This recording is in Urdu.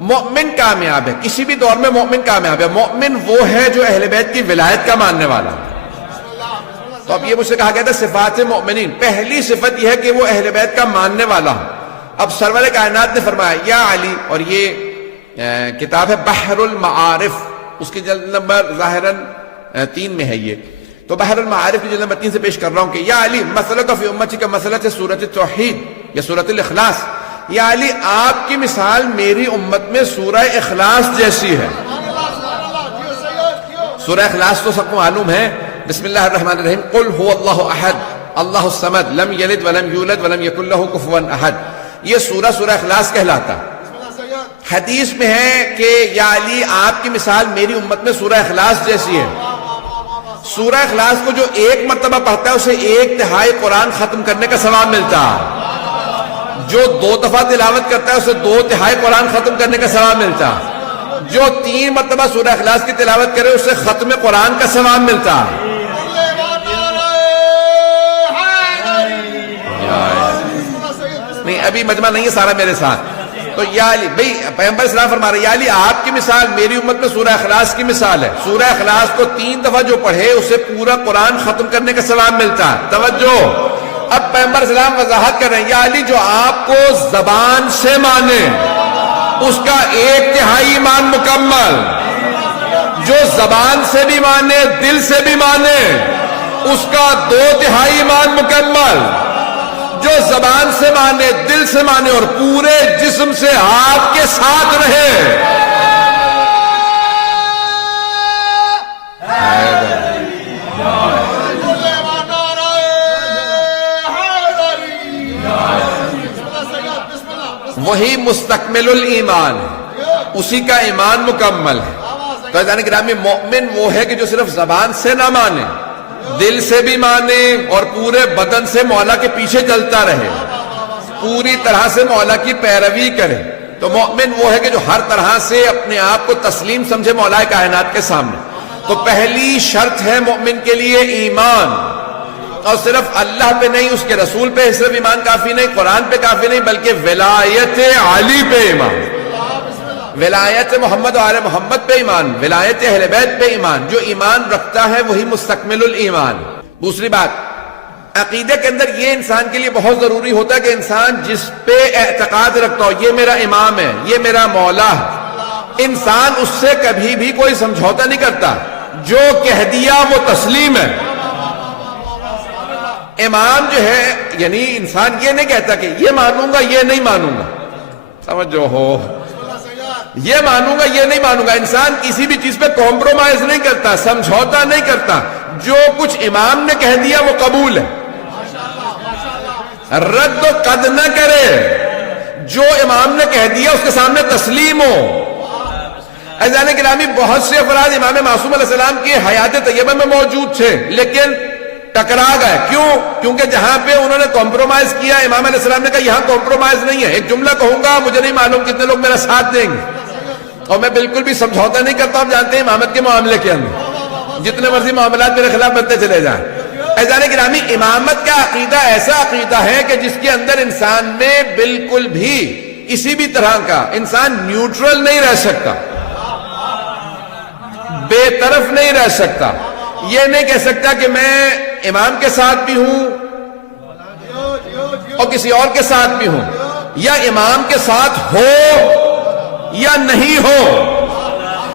مومن کامیاب ہے، کسی بھی دور میں مومن کامیاب ہے۔ مومن وہ ہے جو اہل بیت کی ولایت کا ماننے والا ہے۔ تو اب یہ مجھ سے کہا گیا تھا صفات مومنین، پہلی صفت یہ ہے کہ وہ اہل بیت کا ماننے والا ہے۔ اب سرور کائنات نے فرمایا یا علی، اور یہ کتاب ہے بحر المعارف، اس کی جلد نمبر ظاہراً 3 میں ہے یہ، تو بحر المعارف کی جلد نمبر 3 سے پیش کر رہا ہوں کہ یا علی مسئلہ فی امتی کا مسئلہ ہے سورۃ توحید یا سورۃ الاخلاص۔ یا علی آپ کی مثال میری امت میں سورہ اخلاص جیسی ہے۔ سورہ اخلاص تو سب کو معلوم ہے، بسم اللہ الرحمن الرحیم، قل هو اللہ احد اللہ الصمد لم یلد ولم یولد ولم یکن له کفوا احد، یہ سورہ اخلاص کہلاتا۔ حدیث میں ہے کہ یا علی آپ کی مثال میری امت میں سورہ اخلاص جیسی ہے۔ سورہ اخلاص کو جو ایک مرتبہ پڑھتا ہے اسے 1/3 قرآن ختم کرنے کا ثواب ملتا ہے، جو 2 دفعہ تلاوت کرتا ہے اسے 2/3 قرآن ختم کرنے کا ثواب ملتا ہے، جو 3 مرتبہ سورہ اخلاص کی تلاوت کرے اسے ختم قرآن کا ثواب ملتا ہے۔ نہیں ابھی مجمع نہیں ہے سارا میرے ساتھ، تو یا علی بھئی پیغمبر اسلام فرما رہے ہیں یا علی آپ کی مثال میری امت میں سورہ اخلاص کی مثال ہے۔ سورہ اخلاص کو 3 دفعہ جو پڑھے اسے پورا قرآن ختم کرنے کا ثواب ملتا ہے۔ توجہ، اب پیغمبر اسلام وضاحت کر رہے ہیں یا علی جو آپ کو زبان سے مانے اس کا 1/3 ایمان مکمل، جو زبان سے بھی مانے دل سے بھی مانے اس کا 2/3 ایمان مکمل، جو زبان سے مانے دل سے مانے اور پورے جسم سے آپ کے ساتھ رہے۔ وہی مستکمل الایمان، اسی کا ایمان مکمل ہے۔ تو عزیزان گرامی مومن وہ ہے کہ جو صرف زبان سے نہ مانے، دل سے بھی مانے اور پورے بدن سے مولا کے پیچھے چلتا رہے، پوری طرح سے مولا کی پیروی کرے۔ تو مومن وہ ہے کہ جو ہر طرح سے اپنے آپ کو تسلیم سمجھے مولا کائنات کے سامنے۔ تو پہلی شرط ہے مومن کے لیے ایمان، اور صرف اللہ پہ نہیں، اس کے رسول پہ صرف ایمان کافی نہیں، قرآن پہ کافی نہیں، بلکہ ولایت علی پہ ایمان، ولایت محمد و آل محمد پہ ایمان، ولایت اہل بیت پہ ایمان۔ جو ایمان رکھتا ہے وہی مستکمل الایمان۔ دوسری بات، عقیدے کے اندر یہ انسان کے لیے بہت ضروری ہوتا ہے کہ انسان جس پہ اعتقاد رکھتا ہو یہ میرا امام ہے، یہ میرا مولا ہے، انسان اس سے کبھی بھی کوئی سمجھوتا نہیں کرتا، جو کہہ دیا وہ تسلیم ہے۔ امام جو ہے یعنی انسان یہ نہیں کہتا کہ یہ مانوں گا یہ نہیں مانوں گا، سمجھو ہو، یہ مانوں گا یہ نہیں مانوں گا۔ انسان کسی بھی چیز پہ کمپرومائز نہیں کرتا، سمجھوتا نہیں کرتا، جو کچھ امام نے کہہ دیا وہ قبول ہے، رد و قد نہ کرے، جو امام نے کہہ دیا اس کے سامنے تسلیم ہو۔ عزیزان گرامی بہت سے افراد امام معصوم علیہ السلام کی حیات طیبہ میں موجود تھے لیکن ٹکرا گئے، کیوں؟ کیونکہ جہاں پہ انہوں نے کمپرومائز کیا امام علیہ السلام نے کہا یہاں کمپرومائز نہیں ہے، ایک جملہ کہوں گا مجھے نہیں معلوم کتنے لوگ میرا ساتھ دیں گے، اور میں بالکل بھی سمجھوتا نہیں کرتا، آپ جانتے ہیں امامت کے معاملے کے اندر جتنے مرضی معاملات میرے خلاف بنتے چلے جائیں۔ عزیزان گرامی امامت کا عقیدہ ایسا عقیدہ ہے کہ جس کے اندر انسان میں بالکل بھی کسی بھی طرح کا انسان نیوٹرل نہیں رہ سکتا، بے طرف نہیں رہ سکتا، یہ نہیں کہہ سکتا کہ میں امام کے ساتھ بھی ہوں اور کسی اور کے ساتھ بھی ہوں، یا امام کے ساتھ ہو یا نہیں ہو،